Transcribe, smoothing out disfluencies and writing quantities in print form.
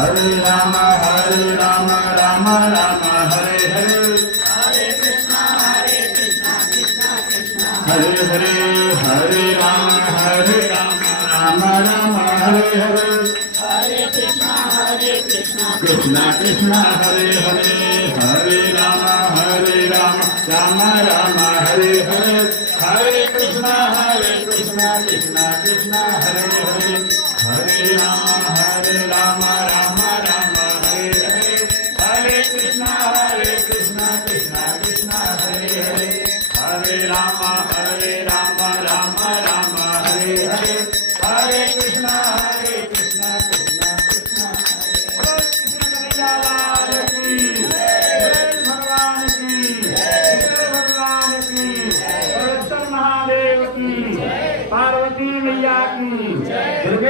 Hare Ram Ram Ram Hare Hare Hare Krishna Krishna Krishna Hare Hare Hare Ram Ram Ram Hare Hare Hare Krishna Krishna Krishna Hare Hare Hare Ram Ram Ram Hare Hare Hare Krishna Krishna Krishna Hare Hare Hare Ram Ram Ram Hare Hare Hare Krishna Krishna Krishna Hare Hare Hare Ram Ram Ram Hare Hare Hare Krishna